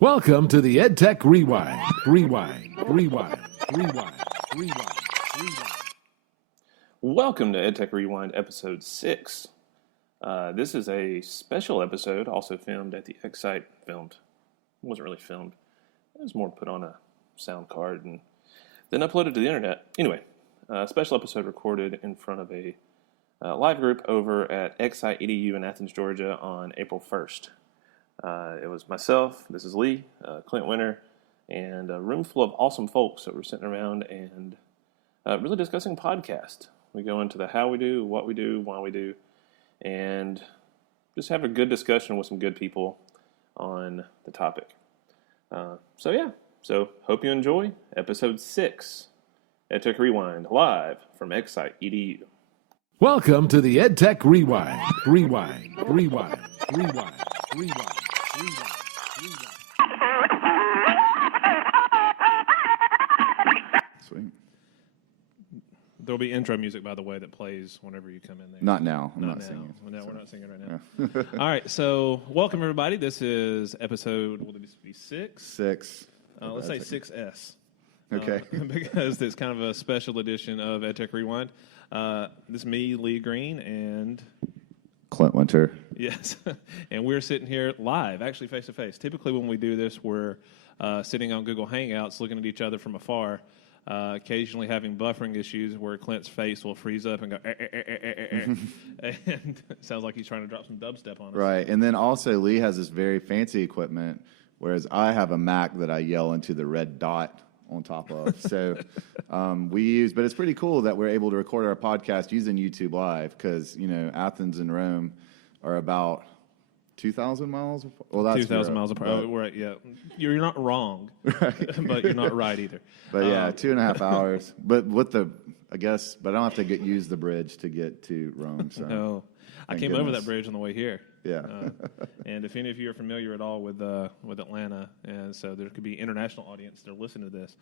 Welcome to the EdTech Rewind. Rewind. Welcome to EdTech Rewind, episode 6. This is a special episode, also filmed at the ExCite. It wasn't really filmed. It was more put on a sound card and then uploaded to the internet. Anyway, a special episode recorded in front of a live group over at ExCiteEDU in Athens, Georgia on April 1st. It was myself, this is Lee, Clint Winter, and a room full of awesome folks that were sitting around and really discussing podcast. We go into the how we do, what we do, why we do, and just have a good discussion with some good people on the topic. So hope you enjoy episode 6, EdTech Rewind, live from ExCiteEDU. Welcome to the EdTech Rewind. Sweet. There'll be intro music, by the way, that plays whenever you come in there. Not now. I'm not now. singing. No, we're not singing right now. All right, so welcome, everybody. This is episode, will this be 6? 6. Let's say 6S. Okay. Because it's kind of a special edition of EdTech Rewind. This is me, Lee Green, and... Clint Winter. Yes, and we're sitting here live, actually face-to-face. Typically when we do this, we're sitting on Google Hangouts, looking at each other from afar, occasionally having buffering issues where Clint's face will freeze up and go, and it sounds like he's trying to drop some dubstep on us. Right, and then also Lee has this very fancy equipment, whereas I have a Mac that I yell into the red dot on top of. So we use, but it's pretty cool that we're able to record our podcast using YouTube Live because, you know, Athens and Rome are about 2,000 miles. Well, that's 2,000 miles apart. Right, yeah. You're not wrong, right. But you're not right either. But yeah, 2.5 hours. But with the, I guess, but I don't have to use the bridge to get to Rome. So no, I came over that bridge on the way here. Yeah. And if any of you are familiar at all with Atlanta, and so there could be international audience that are listening to this,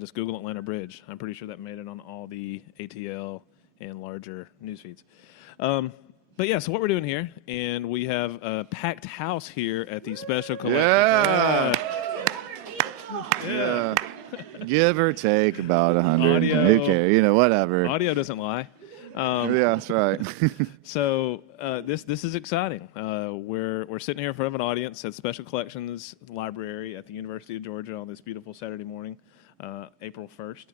just Google Atlanta Bridge. I'm pretty sure that made it on all the ATL and larger news feeds. But yeah, so what we're doing here, and we have a packed house here at the special collection. Yeah. Give or take about 100. Audio, Who cares? You know, whatever. Audio doesn't lie. Yeah, that's right. So this is exciting. We're sitting here in front of an audience at Special Collections Library at the University of Georgia on this beautiful Saturday morning, April 1st,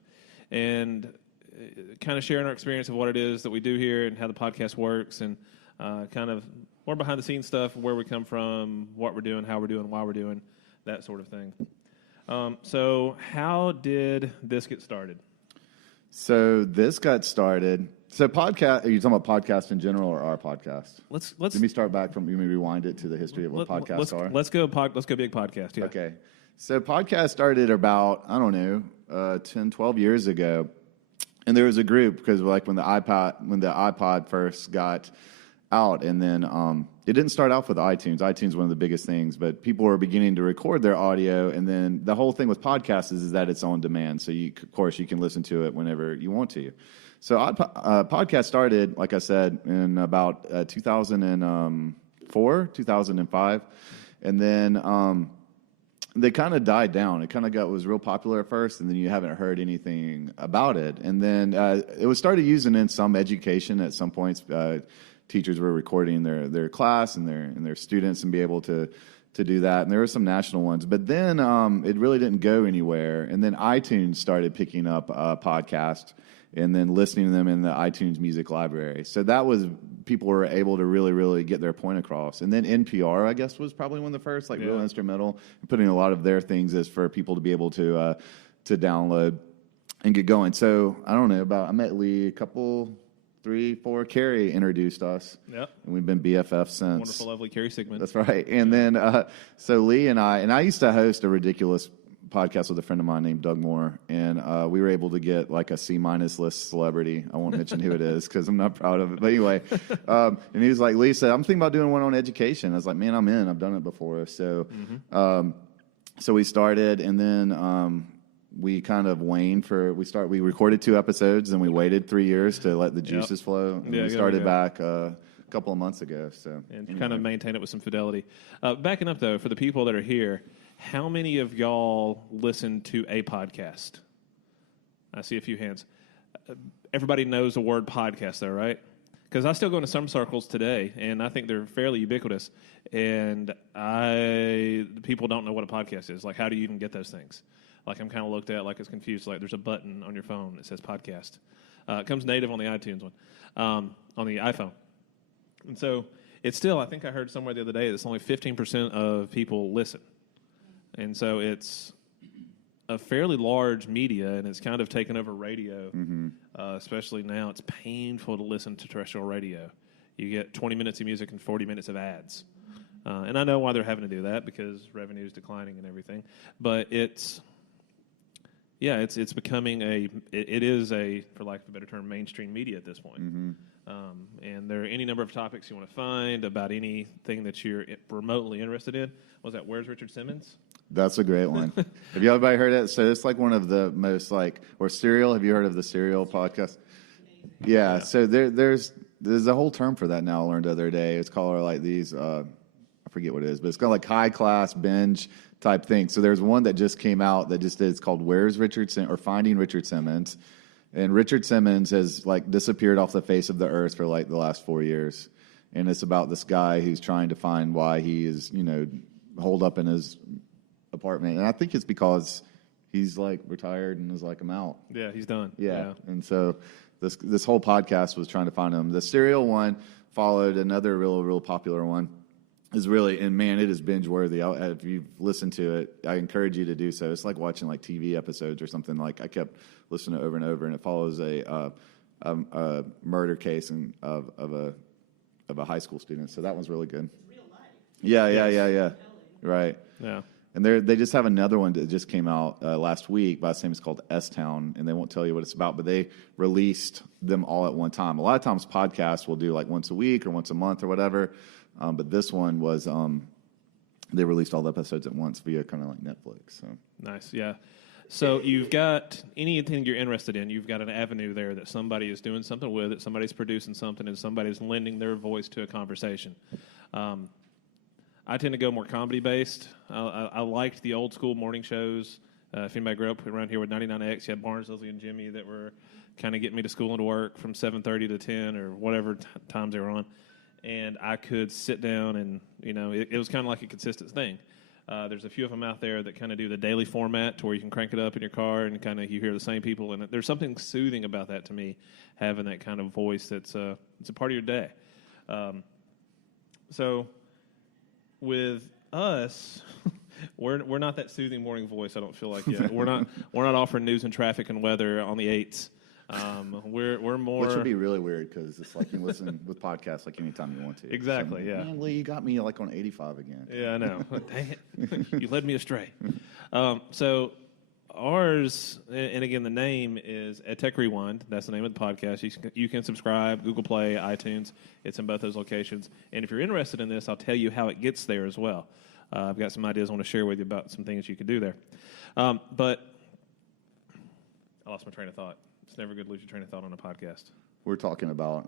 and kind of sharing our experience of what it is that we do here and how the podcast works, and kind of more behind the scenes stuff, where we come from, what we're doing, how we're doing, why we're doing, that sort of thing. So how did this get started? So this got started. So podcast, are you talking about podcast in general or our podcast? Let's Let me start back from, you may rewind it to the history of what podcasts are. Let's go big podcast, yeah. Okay. So podcast started about, 10, 12 years ago. And there was a group, because like when the iPod first got out, and then it didn't start off with iTunes. iTunes is one of the biggest things, but people were beginning to record their audio, and then the whole thing with podcasts is that it's on demand. So of course you can listen to it whenever you want to. So podcast started, like I said, in about 2004, 2005, and then they kind of died down. It kind of was real popular at first, and then you haven't heard anything about it. And then it was started using in some education at some points. Teachers were recording their class and their students and be able to do that. And there were some national ones. But then it really didn't go anywhere. And then iTunes started picking up podcasts and then listening to them in the iTunes music library. So that was, people were able to really, really get their point across. And then NPR, I guess, was probably one of the first, real instrumental, putting a lot of their things as for people to be able to download and get going. So I don't know, I met Lee 3, 4. Carrie introduced us. Yep. And we've been BFFs since. Wonderful, lovely Carrie Sigmund. That's right. And then, so Lee and I used to host a ridiculous podcast with a friend of mine named Doug Moore, and we were able to get like a C- list celebrity. I won't mention who it is because I'm not proud of it. But anyway, and he was like, Lee said, I'm thinking about doing one on education. I was like, man, I'm in. I've done it before. So, so we started, and then we kind of waned we recorded 2 episodes, and we waited 3 years to let the juices flow. And we started back a couple of months ago. So kind of maintain it with some fidelity. Backing up though, for the people that are here, How many of y'all listen to a podcast? I see a few hands. Everybody knows the word podcast, though, right? Because I still go into some circles today, and I think they're fairly ubiquitous. And people don't know what a podcast is. Like, how do you even get those things? Like, I'm kind of looked at like it's confused. Like, there's a button on your phone that says podcast. It comes native on the iTunes one, on the iPhone. And so it's still, I think I heard somewhere the other day, it's only 15% of people listen. And so it's a fairly large media, and it's kind of taken over radio, especially now. It's painful to listen to terrestrial radio. You get 20 minutes of music and 40 minutes of ads. And I know why they're having to do that, because revenue is declining and everything. But it's becoming it is a, for lack of a better term, mainstream media at this point. And there are any number of topics you want to find about anything that you're remotely interested in. Was that Where's Richard Simmons? That's a great one. Have you everybody heard it? So it's like one of the most or Serial. Have you heard of the Serial podcast? Yeah. So there's a whole term for that now. I learned the other day. It's called like these. I forget what it is, but it's kind of like high class binge type thing. So there's one that just came out that just did. It's called Where's Richard Simmons, or Finding Richard Simmons. And Richard Simmons has like disappeared off the face of the earth for like the last 4 years. And it's about this guy who's trying to find why he is, holed up in his apartment. And I think it's because he's like retired and is like, I'm out. Yeah, he's done. Yeah. And so this whole podcast was trying to find him. The Serial one followed another real popular one. Is really, and man, it is binge worthy. If you've listened to it, I encourage you to do so. It's like watching like TV episodes or something. Like I kept listening to it over and over, and it follows a murder case of a high school student. So that one's really good. Real life. Yeah. Right. Yeah. And they just have another one that just came out last week by the same. It's called S-Town, and they won't tell you what it's about, but they released them all at one time. A lot of times podcasts will do like once a week or once a month or whatever. But this one was, they released all the episodes at once via kind of like Netflix. So Nice, yeah. So you've got anything you're interested in, you've got an avenue there that somebody is doing something with it, somebody's producing something, and somebody's lending their voice to a conversation. I tend to go more comedy-based. I liked the old-school morning shows. If anybody grew up around here with 99X, you had Barnes, Leslie, and Jimmy that were kind of getting me to school and to work from 7:30 to 10 or whatever times they were on. And I could sit down and, it was kind of like a consistent thing. There's a few of them out there that kind of do the daily format to where you can crank it up in your car and kind of you hear the same people. And there's something soothing about that to me, having that kind of voice that's it's a part of your day. So with us, we're not that soothing morning voice, I don't feel like yet. We're not offering news and traffic and weather on the 8s. We're more, which would be really weird because it's like you listen with podcasts like anytime you want to. Exactly, yeah. Man, Lee, you got me like on 85 again. Yeah, I know. Dang it, you led me astray. So ours, and again, the name is EdTech Rewind. That's the name of the podcast. You can subscribe, Google Play, iTunes. It's in both those locations. And if you're interested in this, I'll tell you how it gets there as well. I've got some ideas I want to share with you about some things you could do there. But I lost my train of thought. It's never good to lose your train of thought on a podcast. We're talking about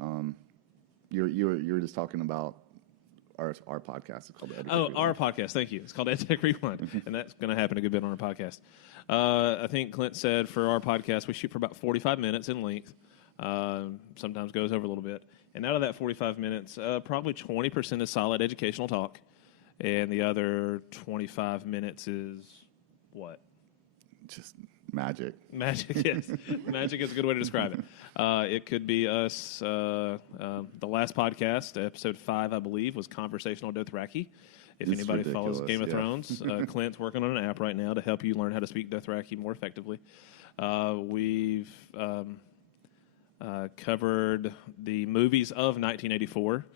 you were just talking about our podcast. It's called EdTech Rewind. Our podcast. Thank you. It's called EdTech Rewind, and that's going to happen a good bit on our podcast. I think Clint said for our podcast we shoot for about 45 minutes in length. Sometimes goes over a little bit, and out of that 45 minutes, probably 20% is solid educational talk, and the other 25 minutes is what? Just magic. Magic, yes. Magic is a good way to describe it. It could be us. The last podcast, episode 5, I believe, was Conversational Dothraki. If It's anybody follows ridiculous, Game of yeah. Thrones, Clint's working on an app right now to help you learn how to speak Dothraki more effectively. We've covered the movies of 1984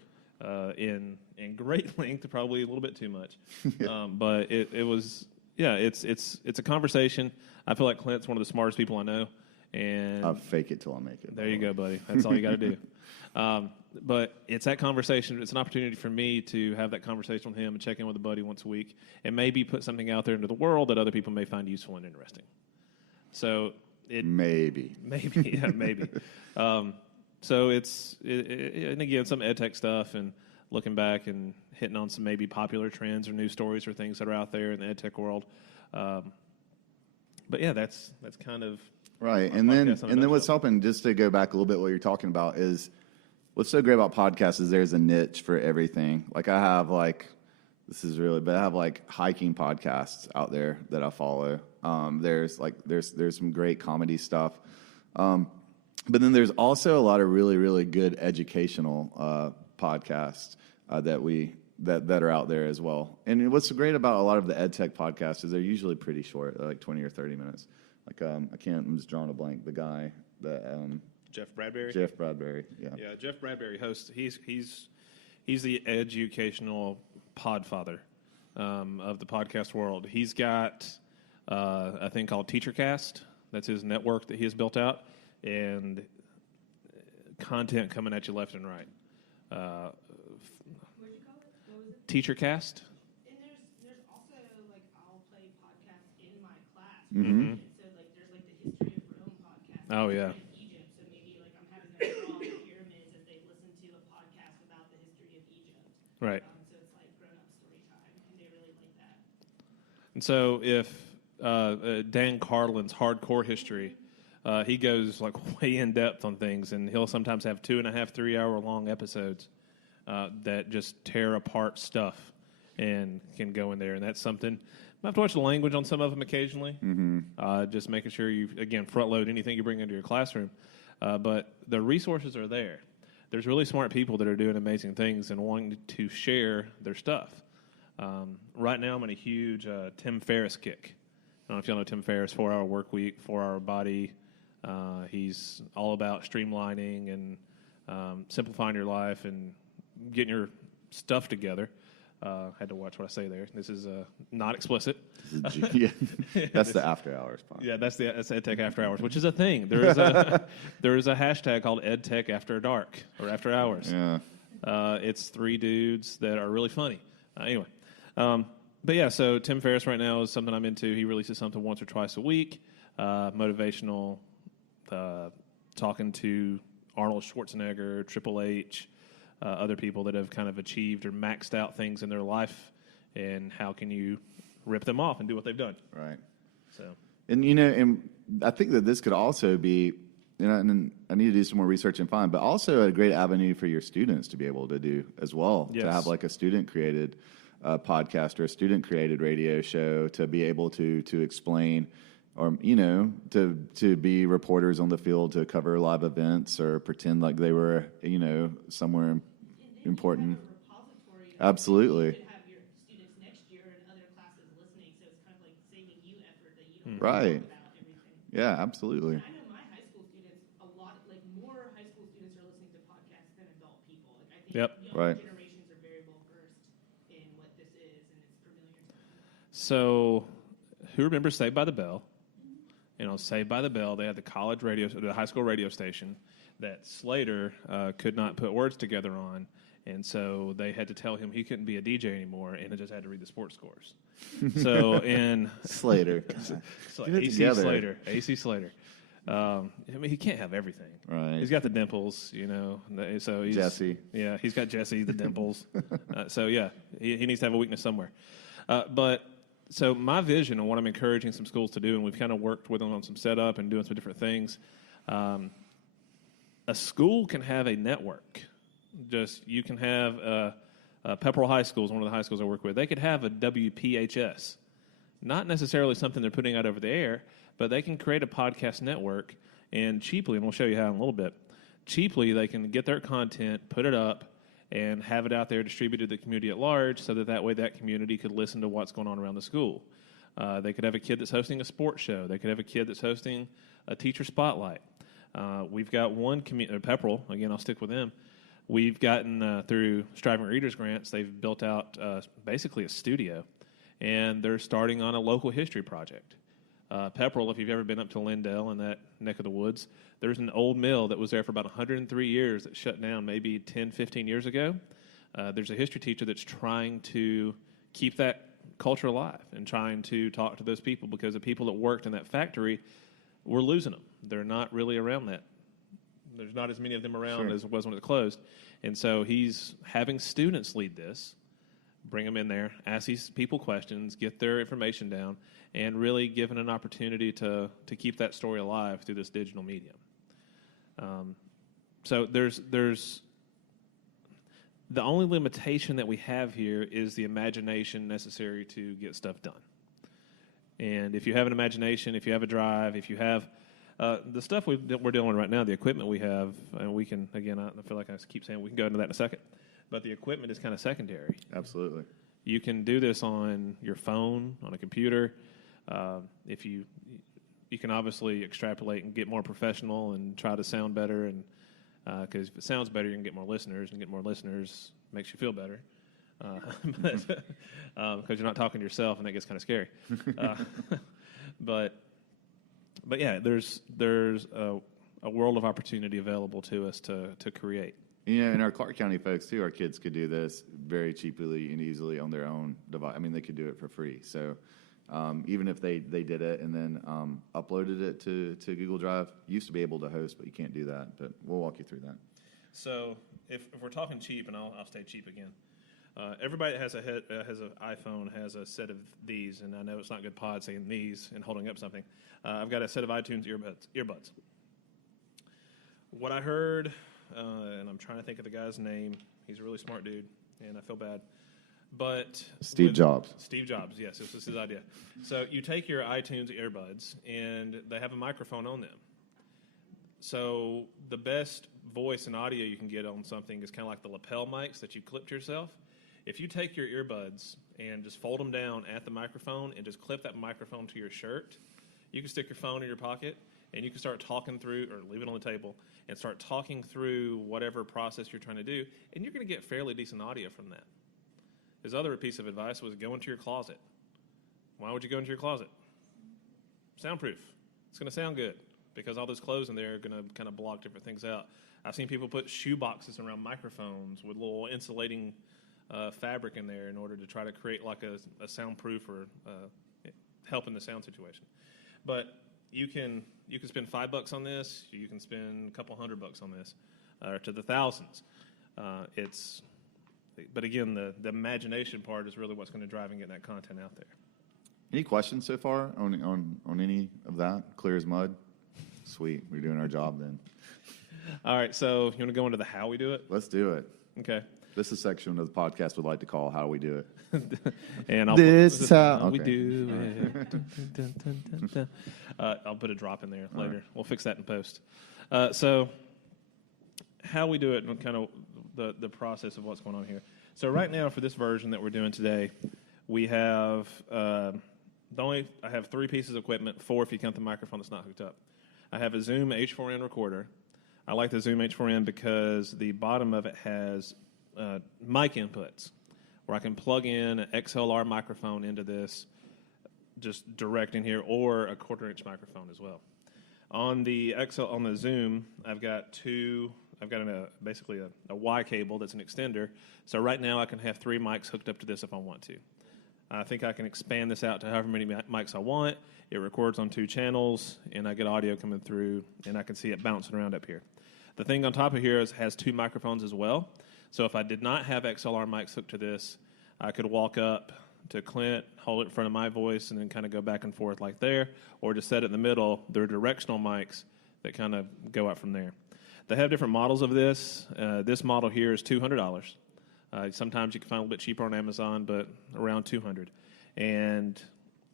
in great length, probably a little bit too much. But it was... Yeah, it's a conversation. I feel like Clint's one of the smartest people I know, and I'll fake it till I make it. there you go, buddy. That's all you got to do. But it's that conversation. It's an opportunity for me to have that conversation with him and check in with a buddy once a week, and maybe put something out there into the world that other people may find useful and interesting. So maybe. yeah, maybe. So and again, some EdTech stuff and looking back and hitting on some maybe popular trends or news stories or things that are out there in the EdTech world. But yeah, that's kind of right. our And then podcast in a what's nutshell. helping, just to go back a little bit, what you're talking about is what's so great about podcasts is there's a niche for everything. Like I have I have like hiking podcasts out there that I follow. There's some great comedy stuff. But then there's also a lot of really, really good educational podcasts that are out there as well. And what's great about a lot of the EdTech podcasts is they're usually pretty short, like 20 or 30 minutes. Like I'm just drawing a blank. The guy that Jeff Bradbury. Jeff Bradbury, yeah. Yeah, Jeff Bradbury hosts. He's the educational podfather of the podcast world. He's got a thing called TeacherCast. That's his network that he has built out, and content coming at you left and right. What'd you call it? What was it? TeacherCast. And there's also like I'll play podcasts in my class. Mm-hmm. So like there's like the history of Rome podcast. Oh, yeah. In Egypt. So maybe like I'm having them draw the pyramids as they listen to a podcast about the history of Egypt. Right. So it's like grown up story time, and they really like that. And so if Dan Carlin's Hardcore History, he goes like way in depth on things, and he'll sometimes have 2.5, 3 hour long episodes that just tear apart stuff and can go in there. And that's something. I have to watch the language on some of them occasionally, just making sure you, again, front load anything you bring into your classroom. But the resources are there. There's really smart people that are doing amazing things and wanting to share their stuff. Right now, I'm in a huge Tim Ferriss kick. I don't know if y'all know Tim Ferriss, 4 Hour Work Week, 4 Hour Body. He's all about streamlining and simplifying your life and getting your stuff together. Had to watch what I say there. This is not explicit. Yeah. That's the after hours podcast. Yeah, that's EdTech After Hours, which is a thing. There is a hashtag called EdTech After Dark or After Hours. Yeah. It's 3 dudes that are really funny. Anyway, but yeah, so Tim Ferriss right now is something I'm into. He releases something once or twice a week, motivational, talking to Arnold Schwarzenegger, Triple H, other people that have kind of achieved or maxed out things in their life, and how can you rip them off and do what they've done. Right. So, And and I think that this could also be, and I need to do some more research and find, but also a great avenue for your students to be able to do as well. Yes. To have like a student created podcast or a student created radio show to be able to explain, or to be reporters on the field to cover live events or pretend like they were somewhere important. Repository. Absolutely. You could have your students next year in other classes listening, so it's kind of like saving you effort that you don't Right. have to talk about everything. Yeah, absolutely. I know my high school students, more high school students are listening to podcasts than adult people. Like I think Yep. younger Right. generations are very well versed in what this is, and it's familiar to them. so who remembers Saved by the Bell? Saved by the Bell, they had the high school radio station that Slater could not put words together on, and so they had to tell him he couldn't be a DJ anymore, and he just had to read the sports scores. So in Slater. So Get it AC together. Slater. He can't have everything. Right. He's got the dimples, So he's Jesse. Yeah, he's got Jesse the dimples. So yeah, he needs to have a weakness somewhere. So my vision and what I'm encouraging some schools to do, and we've kind of worked with them on some setup and doing some different things. A school can have a network. You can have Pepperell High School is one of the high schools I work with. They could have a WPHS, not necessarily something they're putting out over the air, but they can create a podcast network, and cheaply, and we'll show you how in a little bit. Cheaply, they can get their content, put it up, and have it out there distributed to the community at large, so that way that community could listen to what's going on around the school. They could have a kid that's hosting a sports show. They could have a kid that's hosting a teacher spotlight. We've got one Pepperell, again, I'll stick with them. We've gotten, through Striving Readers grants, they've built out basically a studio, and they're starting on a local history project. Pepperell, if you've ever been up to Lindale in that neck of the woods, there's an old mill that was there for about 103 years that shut down maybe 10, 15 years ago. There's a history teacher that's trying to keep that culture alive and trying to talk to those people, because the people that worked in that factory, we're losing them. They're not really around there's not as many of them around Sure. as it was when it closed. And so he's having students lead this, bring them in there, ask these people questions, get their information down, and really given an opportunity to keep that story alive through this digital medium. So there's the only limitation that we have here is the imagination necessary to get stuff done. And if you have an imagination, if you have a drive, if you have the stuff we're dealing with right now, the equipment we have, and we can, again, I feel like I keep saying we can go into that in a second, but the equipment is kind of secondary. Absolutely. You can do this on your phone, on a computer. If you can obviously extrapolate and get more professional and try to sound better, and because if it sounds better, you can get more listeners, and get more listeners makes you feel better. Because you're not talking to yourself, and that gets kind of scary. But yeah, there's a world of opportunity available to us to create. And our Clark County folks too, our kids could do this very cheaply and easily on their own device. I mean, they could do it for free. So even if they did it and then uploaded it to Google Drive, you used to be able to host, but you can't do that. But we'll walk you through that. So if we're talking cheap, and I'll stay cheap again. Everybody that has an iPhone has a set of these, and I know it's not good pod saying these and holding up something. I've got a set of iTunes earbuds. What I heard, and I'm trying to think of the guy's name. He's a really smart dude, and I feel bad. But Steve Jobs. Steve Jobs, yes, this was his idea. So you take your iTunes earbuds, and they have a microphone on them. So the best voice and audio you can get on something is kind of like the lapel mics that you clip to yourself. If you take your earbuds and just fold them down at the microphone and just clip that microphone to your shirt, you can stick your phone in your pocket and you can start talking through, or leave it on the table, and start talking through whatever process you're trying to do, and you're going to get fairly decent audio from that. His other piece of advice was go into your closet. Why would you go into your closet? Soundproof. It's going to sound good because all those clothes in there are going to kind of block different things out. I've seen people put shoe boxes around microphones with little insulating fabric in there in order to try to create like a soundproof or help in the sound situation. But you can spend $5 on this. You can spend a couple $100 on this, to the thousands. But again, the imagination part is really what's going to drive and get that content out there. Any questions so far on any of that? Clear as mud? Sweet. We're doing our job then. All right, so you want to go into the how we do it? Let's do it. Okay. This is a section of the podcast we'd like to call How We Do It. And This is how we okay. do it. Dun, dun, dun, dun, dun. I'll put a drop in there later. right. We'll fix that in post. So how we do it and kind of the process of what's going on here. So right now for this version that we're doing today, we have I have 3 pieces of equipment, 4 if you count the microphone that's not hooked up. I have a Zoom H4n recorder. I like the Zoom H4n because the bottom of it has mic inputs where I can plug in an XLR microphone into this, just direct in here, or a 1/4-inch microphone as well. On the Zoom, I've got basically a Y cable that's an extender. So right now I can have 3 mics hooked up to this if I want to. I think I can expand this out to however many mics I want. It records on 2 channels, and I get audio coming through, and I can see it bouncing around up here. The thing on top of here has 2 microphones as well. So if I did not have XLR mics hooked to this, I could walk up to Clint, hold it in front of my voice, and then kind of go back and forth like there, or just set it in the middle. They're directional mics that kind of go out from there. They have different models of this. This model here is $200. Sometimes you can find a little bit cheaper on Amazon, but around $200. And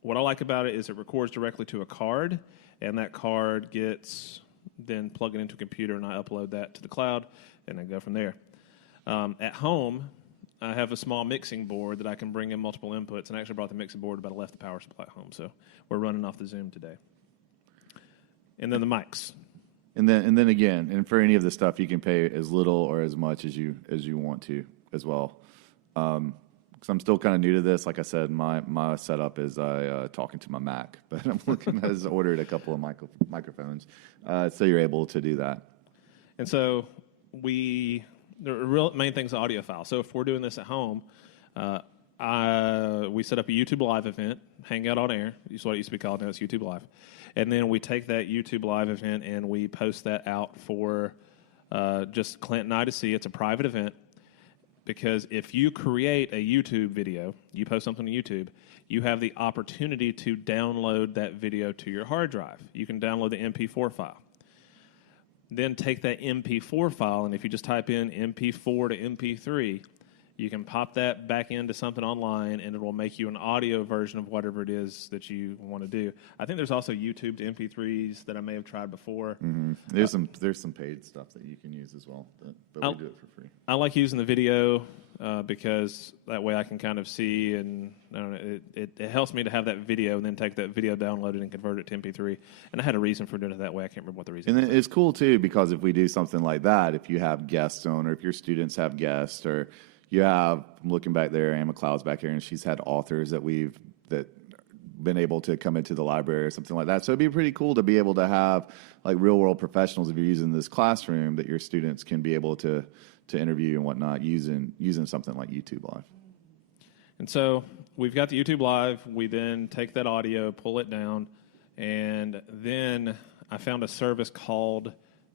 what I like about it is it records directly to a card, and that card gets then plugged into a computer, and I upload that to the cloud, and I go from there. At home, I have a small mixing board that I can bring in multiple inputs, and I actually brought the mixing board, but I left the power supply at home, so we're running off the Zoom today. And then the mics. And then again, and for any of the stuff, you can pay as little or as much as you want to as well. Because I'm still kind of new to this. Like I said, my setup is talking to my Mac, but I'm has ordered a couple of microphones, so you're able to do that. And so the real main thing is the audio file. So if we're doing this at home, we set up a YouTube Live event, Hangout on Air. That's what it used to be called. Now it's YouTube Live. And then we take that YouTube Live event and we post that out for just Clint and I to see. It's a private event because if you create a YouTube video, you post something on YouTube, you have the opportunity to download that video to your hard drive. You can download the MP4 file. Then take that MP4 file, and if you just type in MP4 to MP3, you can pop that back into something online, and it will make you an audio version of whatever it is that you want to do. I think there's also YouTube to MP3s that I may have tried before. Mm-hmm. There's some paid stuff that you can use as well, but we do it for free. I like using the video because that way I can kind of see, and I don't know, it helps me to have that video and then take that video, download it, and convert it to MP3. And I had a reason for doing it that way. I can't remember what the reason And is. it's cool, too, because if we do something like that, if you have guests on, or if your students have guests, or you have, I'm looking back there, Anna McLeod's back here, and she's had authors that been able to come into the library or something like that. So it'd be pretty cool to be able to have like real world professionals, if you're using this classroom, that your students can be able to interview and whatnot using something like YouTube Live. And so we've got the YouTube Live. We then take that audio, pull it down, and then I found a service called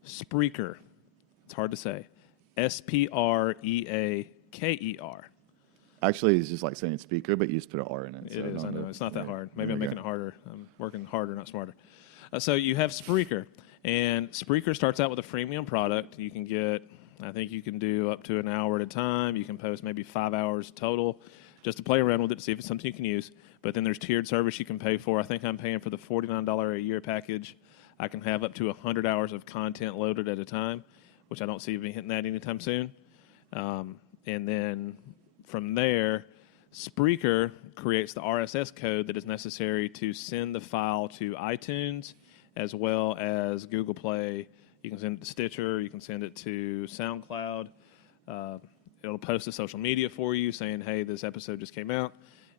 Spreaker. It's hard to say. Spreaker. Actually, it's just like saying speaker, but you just put an R in it. It is, I know. It's not that hard. Maybe I'm making it harder. I'm working harder, not smarter. So you have Spreaker, and Spreaker starts out with a freemium product. You can get, I think you can do up to an hour at a time. You can post maybe 5 hours total just to play around with it to see if it's something you can use. But then there's tiered service you can pay for. I think I'm paying for the $49 a year package. I can have up to 100 hours of content loaded at a time, which I don't see me hitting that anytime soon. And then from there, Spreaker creates the RSS code that is necessary to send the file to iTunes as well as Google Play. You can send it to Stitcher. You can send it to SoundCloud. It'll post to social media for you saying, hey, this episode just came out.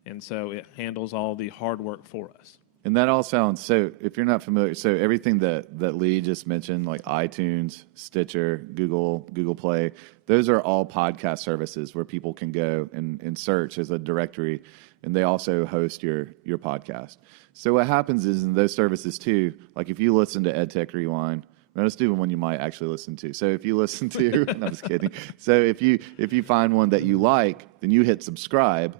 And so it handles all the hard work for us. And that all sounds, so if you're not familiar, so everything that Lee just mentioned, like iTunes, Stitcher, Google Play, those are all podcast services where people can go and search as a directory, and they also host your podcast. So what happens is in those services too, like if you listen to EdTech Rewind, now let's do one you might actually listen to. So if you listen to, no, I'm just kidding. So if you find one that you like, then you hit subscribe.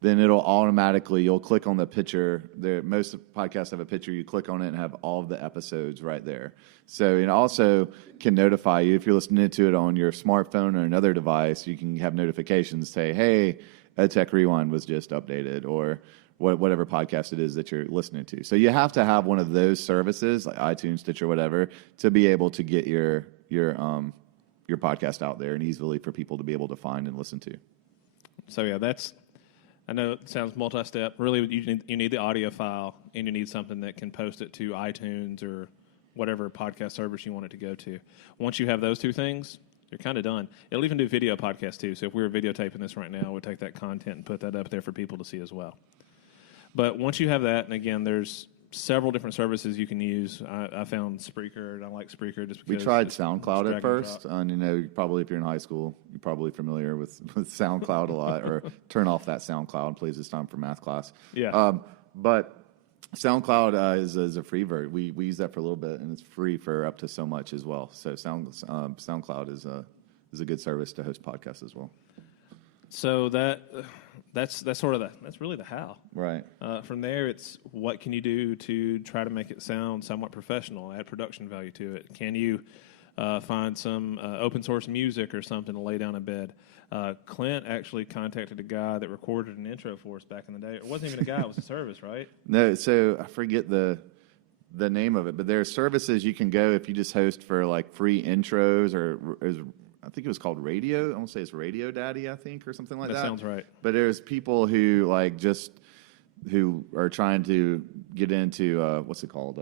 Then it'll automatically, you'll click on the picture. Most podcasts have a picture. You click on it and have all of the episodes right there. So it also can notify you if you're listening to it on your smartphone or another device. You can have notifications say, hey, EdTech Rewind was just updated, or whatever podcast it is that you're listening to. So you have to have one of those services, like iTunes, Stitcher, whatever, to be able to get your podcast out there and easily for people to be able to find and listen to. So yeah, I know it sounds multi-step. Really, you need the audio file, and you need something that can post it to iTunes or whatever podcast service you want it to go to. Once you have those two things, you're kind of done. It'll even do video podcasts, too. So if we were videotaping this right now, we'd take that content and put that up there for people to see as well. But once you have that, and again, there's several different services you can use. I found Spreaker, and I like Spreaker just because we tried SoundCloud at first, and probably if you're in high school, you're probably familiar with SoundCloud a lot, or turn off that SoundCloud, please. It's time for math class. Yeah. But SoundCloud is a free version. We use that for a little bit, and it's free for up to so much as well. So SoundCloud is a good service to host podcasts as well. So that's really the how. Right. From there, it's what can you do to try to make it sound somewhat professional, add production value to it. Can you find some open source music or something to lay down in bed? Clint actually contacted a guy that recorded an intro for us back in the day. It wasn't even a guy; it was a service, right? No, so I forget the name of it, but there are services you can go if you just host for like free intros, or I think it was called Radio. I want to say it's Radio Daddy, I think, or something like that. That sounds right. But there's people who who are trying to get into what's it called,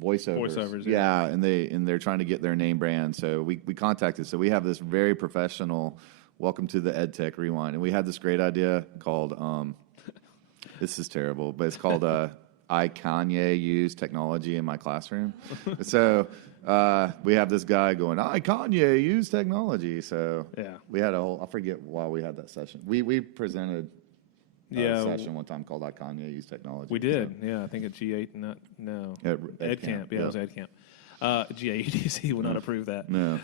voiceovers. Voiceovers, yeah, and they're trying to get their name brand. So we contacted. So we have this very professional. Welcome to the EdTech Rewind, and we had this great idea called. This is terrible, but it's called I Kanye use technology in my classroom. So we have this guy going, I Kanye use technology. So yeah, we had I forget why we had that session. We presented a session one time called I Kanye use technology. We did, so. Yeah. I think at G8, EdCamp. Yeah, it was EdCamp. GAEDC will not approve that. No.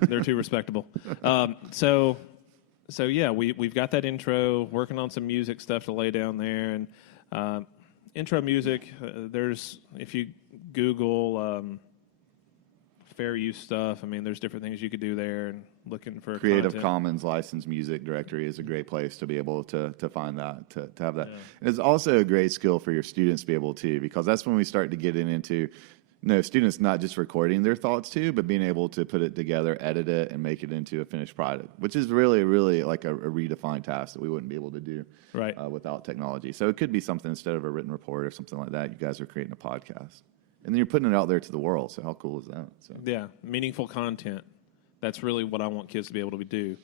They're too respectable. So yeah, we've got that intro, working on some music stuff to lay down there. And intro music, there's, if you Google fair use stuff, I mean, there's different things you could do there, and looking for Creative content. Commons licensed music directory is a great place to be able to find that, to have that. And it's also a great skill for your students to be able to, because that's when we start to get into, students not just recording their thoughts too, but being able to put it together, edit it, and make it into a finished product, which is really, really like a redefined task that we wouldn't be able to do without technology. So it could be something, instead of a written report or something like that, you guys are creating a podcast. And then you're putting it out there to the world. So how cool is that? So. Yeah, meaningful content. That's really what I want kids to be able to do.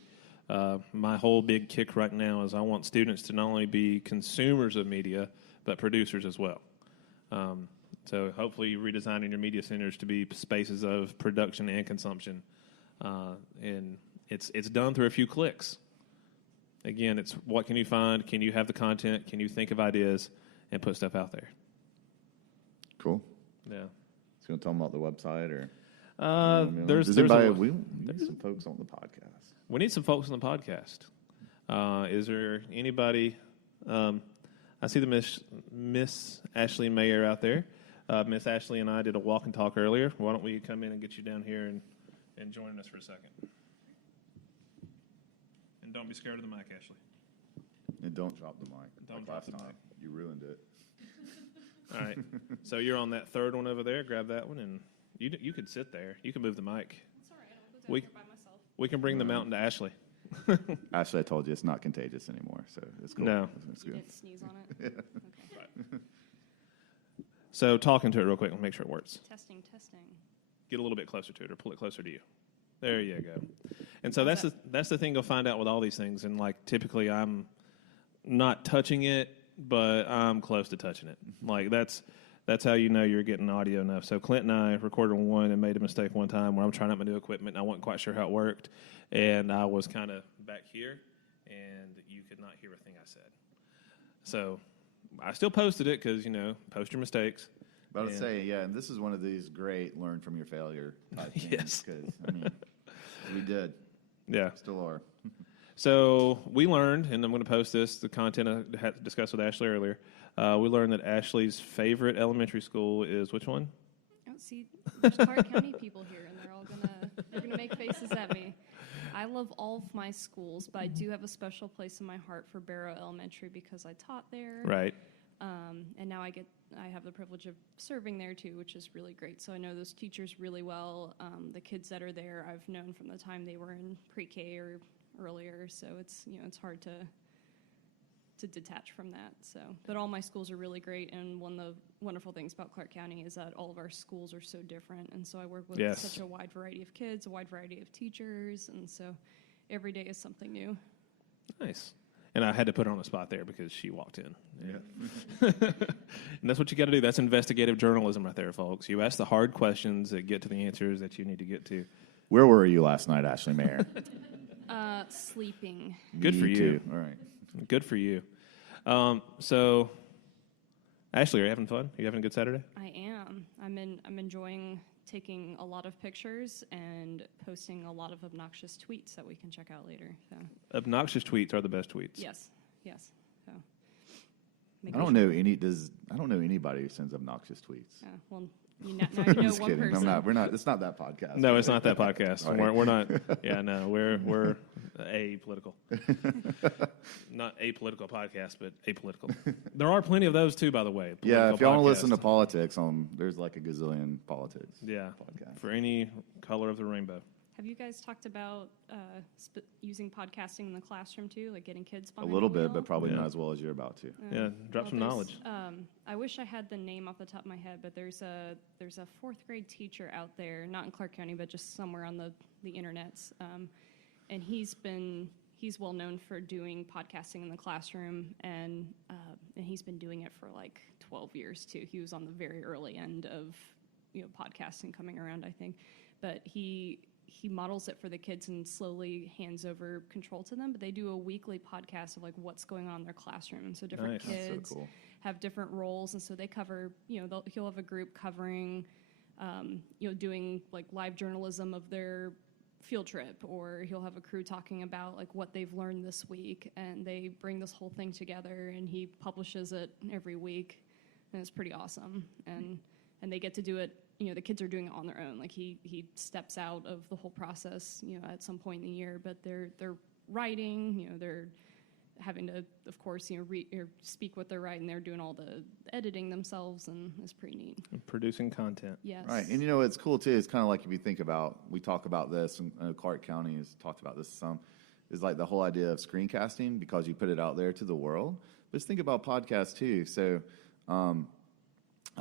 My whole big kick right now is I want students to not only be consumers of media, but producers as well. So hopefully redesigning your media centers to be spaces of production and consumption. And it's done through a few clicks. Again, it's what can you find? Can you have the content? Can you think of ideas and put stuff out there? Cool. Yeah. So you want to tell them about the website, or? There's we need some folks on the podcast. We need some folks on the podcast. Is there anybody? I see the Miss Ashley Mayer out there. Miss Ashley and I did a walk and talk earlier. Why don't we come in and get you down here and join us for a second? And don't be scared of the mic, Ashley. And don't drop the mic. Don't like drop last the time. mic. You ruined it. All right. So you're on that third one over there. Grab that one, and you could sit there. You can move the mic. It's all right. I'll go down here by myself. We can bring the mountain to Ashley. Ashley, I told you it's not contagious anymore, so it's cool. No. It's You good. didn't sneeze on it? Okay. So talking to it real quick and make sure it works. Testing. Get a little bit closer to it, or pull it closer to you. There you go. And so that's the thing you'll find out with all these things. And like typically, I'm not touching it, but I'm close to touching it. Like that's how you know you're getting audio enough. So Clint and I recorded one and made a mistake one time where I'm trying out my new equipment and I wasn't quite sure how it worked, and I was kind of back here, and you could not hear a thing I said. So I still posted it because post your mistakes. But I would say, and this is one of these great learn from your failure type things. Yes. Because, we did. Yeah. Still are. So we learned, and I'm going to post this, the content I had discussed with Ashley earlier. We learned that Ashley's favorite elementary school is which one? Oh, see, there's Clark County people here, and they're all gonna make faces at me. I love all of my schools, but I do have a special place in my heart for Barrow Elementary because I taught there. Right. And now I have the privilege of serving there too, which is really great. So I know those teachers really well. The kids that are there, I've known from the time they were in pre-K or earlier. So it's hard to detach from that. So, but all my schools are really great. And one of the wonderful things about Clark County is that all of our schools are so different. And so I work with such a wide variety of kids, a wide variety of teachers. And so every day is something new. Nice. And I had to put her on the spot there because she walked in. Yeah. And that's what you got to do. That's investigative journalism right there, folks. You ask the hard questions that get to the answers that you need to get to. Where were you last night, Ashley Mayer? Sleeping. Good for Me you. too. All right. Good for you. So, Ashley, are you having fun? Are you having a good Saturday? I am. I'm enjoying taking a lot of pictures and posting a lot of obnoxious tweets that we can check out later. So. Obnoxious tweets are the best tweets. Yes. So. I don't know anybody who sends obnoxious tweets. Well, now you know Just one kidding. person. We're not. It's not that podcast. No, it's not that podcast. Right. We're not. Yeah, no, we're apolitical. Not apolitical podcast, but apolitical. There are plenty of those too, by the way. Yeah, if y'all want to listen to podcasts. politics, there's like a gazillion politics. Yeah, podcast. for any color of the rainbow. Have you guys talked about using podcasting in the classroom too, like getting kids A behind little the bit, wheel? but probably not as well as you're about to. Yeah, drop some there's, knowledge. I wish I had the name off the top of my head, but there's a fourth grade teacher out there, not in Clark County, but just somewhere on the internets, and he's well known for doing podcasting in the classroom, and he's been doing it for like 12 years too. He was on the very early end of podcasting coming around, I think, but he models it for the kids and slowly hands over control to them. But they do a weekly podcast of like what's going on in their classroom, and so different Nice. kids That's so cool. have different roles, and so they cover. He'll have a group covering doing like live journalism of their field trip, or he'll have a crew talking about like what they've learned this week, and they bring this whole thing together, and he publishes it every week, and it's pretty awesome. And they get to do it. The kids are doing it on their own. Like he steps out of the whole process, at some point in the year, but they're writing. They're having to, of course, read or speak what they're writing. They're doing all the editing themselves, and it's pretty neat. And producing content. Yes. Right, and it's cool too. It's kind of like if you think about, we talk about this, and Clark County has talked about this some, is like the whole idea of screencasting, because you put it out there to the world. But just think about podcasts too. So I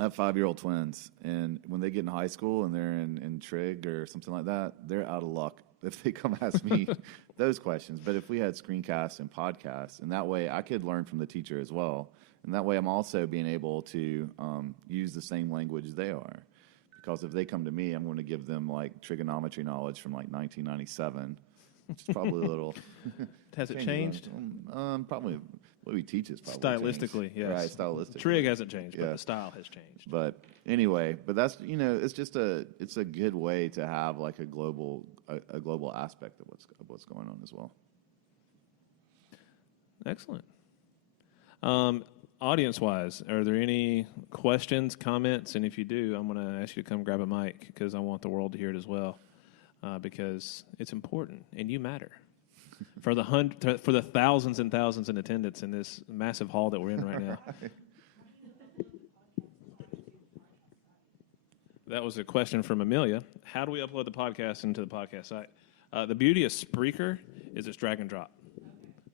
have 5-year-old twins, and when they get in high school and they're in trig or something like that, they're out of luck if they come ask me those questions. But if we had screencasts and podcasts, and that way I could learn from the teacher as well, and that way I'm also being able to use the same language they are. Because if they come to me, I'm going to give them like trigonometry knowledge from like 1997, which is probably a little. Has it changed? Probably what we teach is probably Stylistically, changed. yes. Right, stylistically. Trig hasn't changed, but Yeah. the style has changed. But anyway, that's it's just it's a good way to have like a global aspect of what's going on as well. Excellent. Audience-wise, are there any questions, comments? And if you do, I'm going to ask you to come grab a mic, because I want the world to hear it as well, because it's important and you matter. For the thousands and thousands in attendance in this massive hall that we're in right now. That was a question from Amelia. How do we upload the podcast into the podcast site? The beauty of Spreaker is it's drag and drop.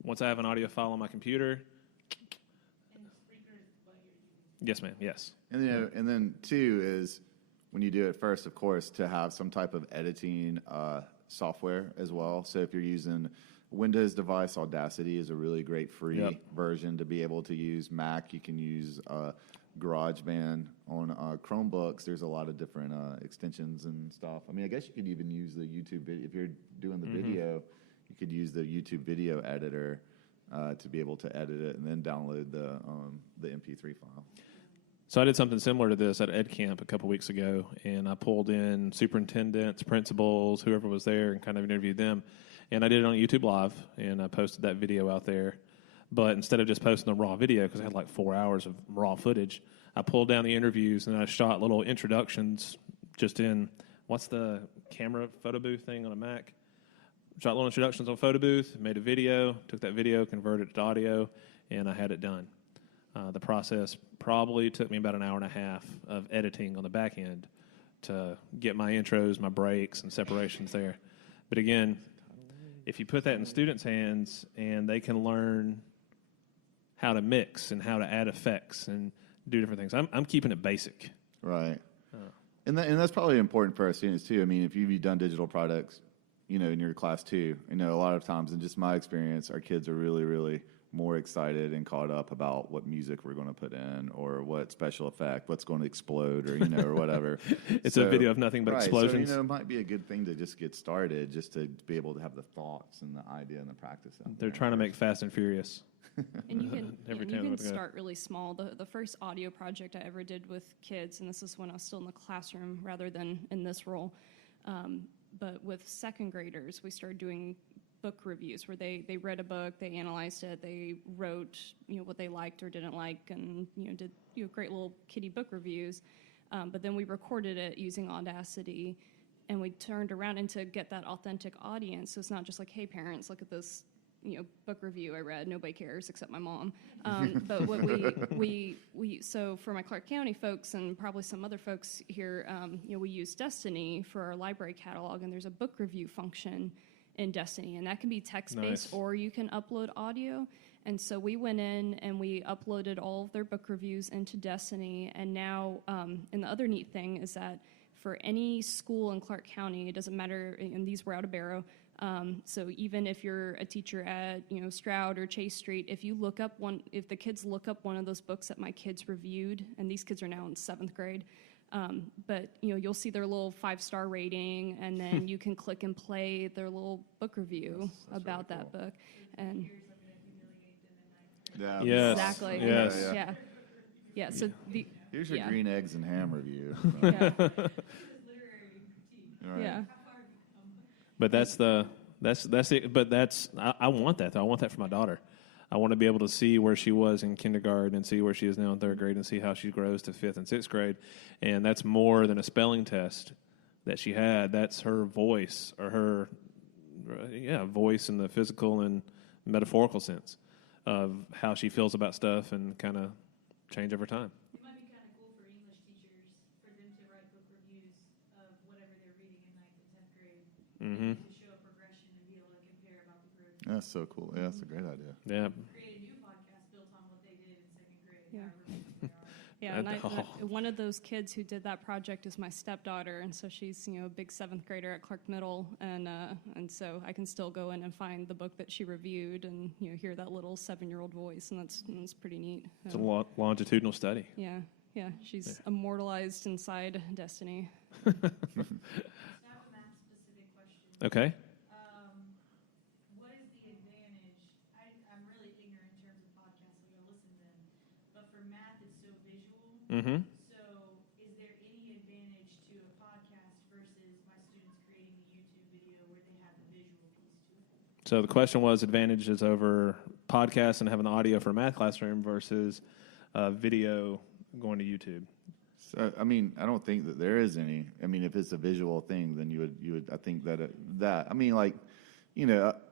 Once I have an audio file on my computer. Yes, ma'am. Yes. And and then two is when you do it first, of course, to have some type of editing software as well. So if you're using a Windows device, Audacity is a really great free version to be able to use. Mac, you can use GarageBand. On Chromebooks, there's a lot of different extensions and stuff. I mean, I guess you could even use the YouTube video. If you're doing the video, you could use the YouTube video editor to be able to edit it and then download the MP3 file. So I did something similar to this at Ed Camp a couple weeks ago, and I pulled in superintendents, principals, whoever was there, and kind of interviewed them. And I did it on YouTube Live, and I posted that video out there. But instead of just posting the raw video, because I had like 4 hours of raw footage, I pulled down the interviews, and I shot little introductions just in, what's the camera photo booth thing on a Mac? Shot little introductions on photo booth, made a video, took that video, converted it to audio, and I had it done. The process probably took me about an hour and a half of editing on the back end to get my intros, my breaks, and separations there. But again, if you put that in students' hands and they can learn how to mix and how to add effects and do different things, I'm keeping it basic. Right. And that's probably important for our students too. I mean, if you've done digital products, in your class too, a lot of times, in just my experience, our kids are really, really more excited and caught up about what music we're going to put in, or what special effect, what's going to explode, or or whatever. It's a video of nothing but explosions. So, it might be a good thing to just get started, just to be able to have the thoughts and the idea and the practice. They're trying to make Fast and Furious. And you can start really small. The first audio project I ever did with kids, and this is when I was still in the classroom rather than in this role, but with second graders, we started doing book reviews where they read a book, they analyzed it, they wrote what they liked or didn't like, and did great little kiddie book reviews. But then we recorded it using Audacity, and we turned around, and to get that authentic audience, so it's not just like, hey parents, look at this book review I read. Nobody cares except my mom. But what we so for my Clark County folks and probably some other folks here, we use Destiny for our library catalog, and there's a book review function in Destiny, and that can be text-based or you can upload audio. And so we went in and we uploaded all of their book reviews into Destiny, and now, and the other neat thing is that for any school in Clark County, it doesn't matter, and these were out of Barrow, so even if you're a teacher at Stroud or Chase Street, if the kids look up one of those books that my kids reviewed, and these kids are now in 7th grade, but you'll see their little 5-star rating, and then you can click and play their little book review about really that book. And yeah, yes. Exactly. Yes. Yeah. So Here's your yeah. green eggs and ham review. Yeah. Right. Yeah. But that's it. But I want that though. I want that for my daughter. I want to be able to see where she was in kindergarten and see where she is now in third grade and see how she grows to 5th and 6th grade. And that's more than a spelling test that she had. That's her voice, or her voice in the physical and metaphorical sense of how she feels about stuff and kind of change over time. It might be kind of cool for English teachers for them to write book reviews of whatever they're reading in 9th and 10th grade. Mm-hmm. To show a progression and be able to compare about the growth. That's so cool. Yeah, that's a great idea. Yeah. Create a new podcast built on what they did in 2nd grade. Yeah. however many they are. Yeah, and one of those kids who did that project is my stepdaughter, and so she's a big 7th grader at Clark Middle, and so I can still go in and find the book that she reviewed, and hear that little 7-year-old voice, and that's pretty neat. It's a longitudinal study. Yeah, she's immortalized inside Destiny. Now a math-specific question. Okay. What is the advantage? I'm really ignorant in terms of podcasts, so I listen to them. But for math, it's so visual. Mm-hmm. So is there any advantage to a podcast versus my students creating a YouTube video where they have the visual piece to it? So the question was advantages over podcasts and having the audio for a math classroom versus video going to YouTube. So, I mean, I don't think that there is any. I mean, if it's a visual thing, then you would. I think that. I mean, like,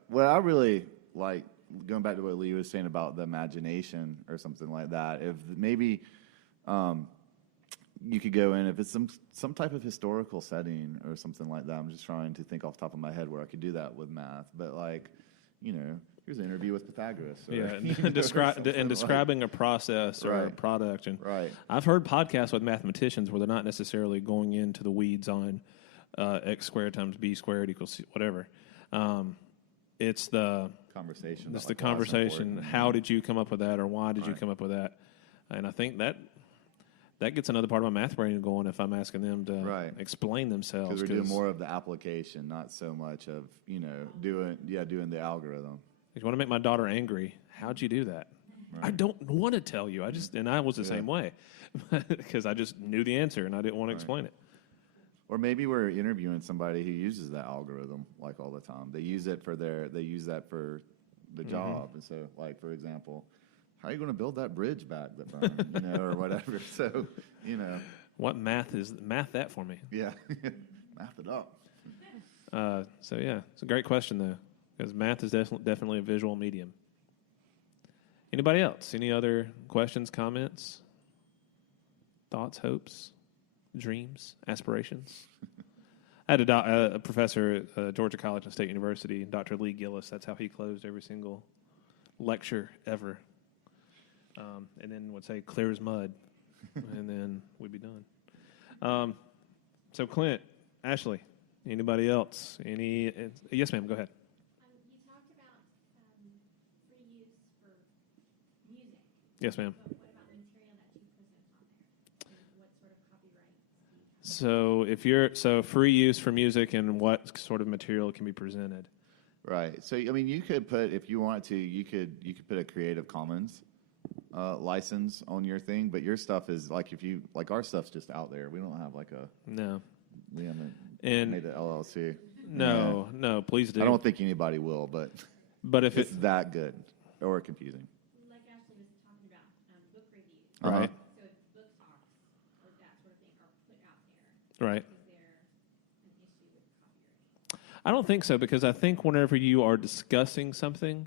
what I really like, going back to what Lee was saying about the imagination or something like that. If maybe you could go in, if it's some type of historical setting or something like that. I'm just trying to think off the top of my head where I could do that with math. But like, here's an interview with Pythagoras. Or, And describing a process or a Right. product. And Right. I've heard podcasts with mathematicians where they're not necessarily going into the weeds on x squared times b squared equals c, whatever. It's the Conversation. It's about, the like, why it's conversation. important. How did you come up with that, or why did you Right. come up with that? And I think that gets another part of my math brain going if I'm asking them to Right. explain themselves. Because we're doing more of the application, not so much of doing the algorithm. You want to make my daughter angry? How'd you do that? I don't want to tell you. I was the same way because I just knew the answer and I didn't want to explain it. Or maybe we're interviewing somebody who uses that algorithm like all the time. They use that for the job. And so, like, for example, how are you going to build that bridge back that burned, or whatever. So, What math that for me? yeah, math it up. So yeah, it's a great question though, because math is definitely a visual medium. Anybody else? Any other questions, comments, thoughts, hopes, dreams, aspirations? I had a professor at Georgia College and State University, Dr. Lee Gillis. That's how he closed every single lecture ever. And then would say, clear as mud, and then we'd be done. So Clint, Ashley, anybody else? Yes, ma'am, go ahead. You talked about free use for music. Yes, ma'am. But what about material that you present on there? And what sort of copyright do you have? So free use for music, and what sort of material can be presented? Right. So, I mean, you could put, if you want to, you could put a Creative Commons license on your thing, but your stuff is like our stuff's just out there. We don't have we haven't made an LLC. No, please do. I don't think anybody will, but if it's that good or confusing. Like Ashley was talking about, book reviews. Right. So if book talks or that sort of thing are put out there, Right. is there an issue with copyright? I don't think so, because I think whenever you are discussing something,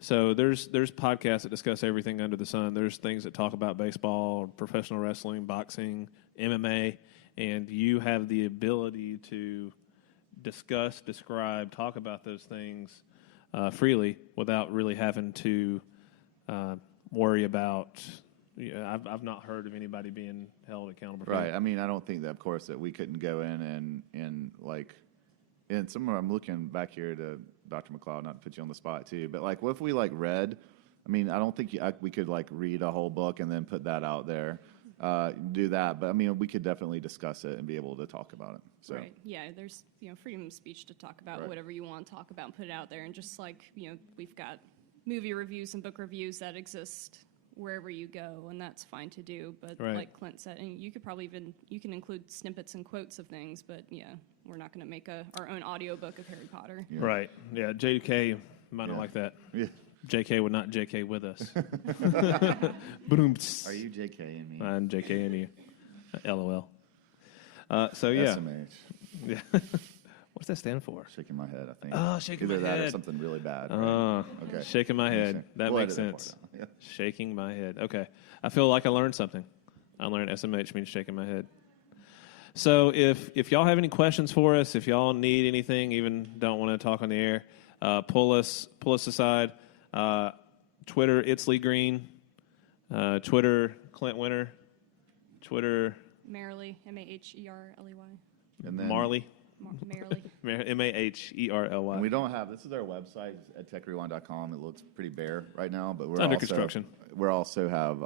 so there's podcasts that discuss everything under the sun. There's things that talk about baseball, professional wrestling, boxing, MMA, and you have the ability to discuss, describe, talk about those things freely without really having to worry about. I've not heard of anybody being held accountable for Right. that. I mean, I don't think that, of course, that we couldn't go in and like, and somewhere I'm looking back here to Dr. McLeod, not to put you on the spot too, but like, what if we like read? I mean, I don't think we could like read a whole book and then put that out there, do that. But I mean, we could definitely discuss it and be able to talk about it. So. Right. Yeah, there's freedom of speech to talk about Right. whatever you want to talk about and put it out there. And just like, we've got movie reviews and book reviews that exist wherever you go, and that's fine to do. But Right. like Clint said, and you could probably you can include snippets and quotes of things, but yeah, we're not going to make our own audiobook of Harry Potter. Yeah. Right. Yeah. JK might not Yeah. like that. Yeah. JK would not JK with us. Boom. Are you JK and me? I'm JK and you. LOL. So yeah. SMH. Yeah. What's that stand for? Shaking my head, I think. Oh, shaking Either my that or head. something really bad. Right? Okay. Shaking my head. That We'll makes edit that sense. part out. Yeah. Shaking my head. Okay. I feel like I learned something. I learned SMH means shaking my head. So if y'all have any questions for us, if y'all need anything, even don't want to talk on the air, pull us aside. Twitter, it's Lee Green. Twitter, Clint Winter. Twitter, Merrily, Maherley. And then, Marley. Merrily. Maherly. And we don't have, this is our website, it's edtechrewind.com. It looks pretty bare right now, but we're Under also, construction. We also have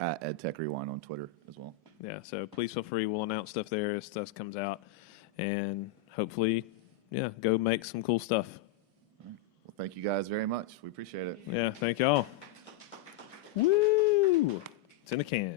at EdTech Rewind on Twitter as well. Yeah, so please feel free. We'll announce stuff there as stuff comes out. And hopefully, yeah, go make some cool stuff. Well, thank you guys very much. We appreciate it. Yeah, thank y'all. Woo! It's in the can.